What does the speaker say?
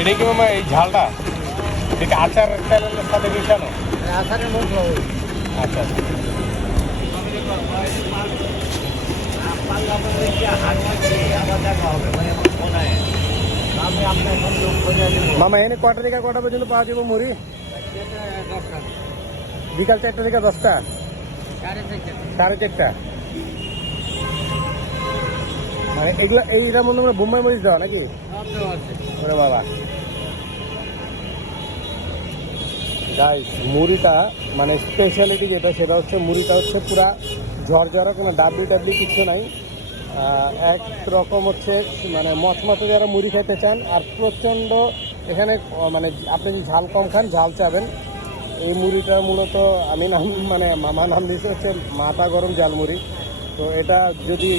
এটা কি মামা এই ঝালটা এটা আচার তেলের সাথে মিশানো? আচারের মধ্যে আচ্ছা আচ্ছা। মামা এনে কটা থেকে কটা পর্যন্ত পাওয়া যাবো মুড়ি? বিকাল 4টা থেকে 10টা? 4:30। মানে এগুলো এইটার মধ্যে আমরা বোম্বাই মরিচ দেওয়া নাকি? ওরে বাবা গাইস, মুড়িটা মানে স্পেশালিটি যেটা সেটা হচ্ছে মুড়িটা হচ্ছে পুরা ঝরঝরা, কোনো ডাবলি কিছু নাই। এক রকম হচ্ছে মানে মচমচে যারা মুড়ি খেতে চান আর প্রচণ্ড এখানে মানে আপনি যদি ঝাল কম খান ঝাল চাবেন। এই মুড়িটা মূলত আমি নাম মানে মামা নাম দিয়েছে হচ্ছে মাথা গরম ঝাল মুড়ি। তো এটা যদি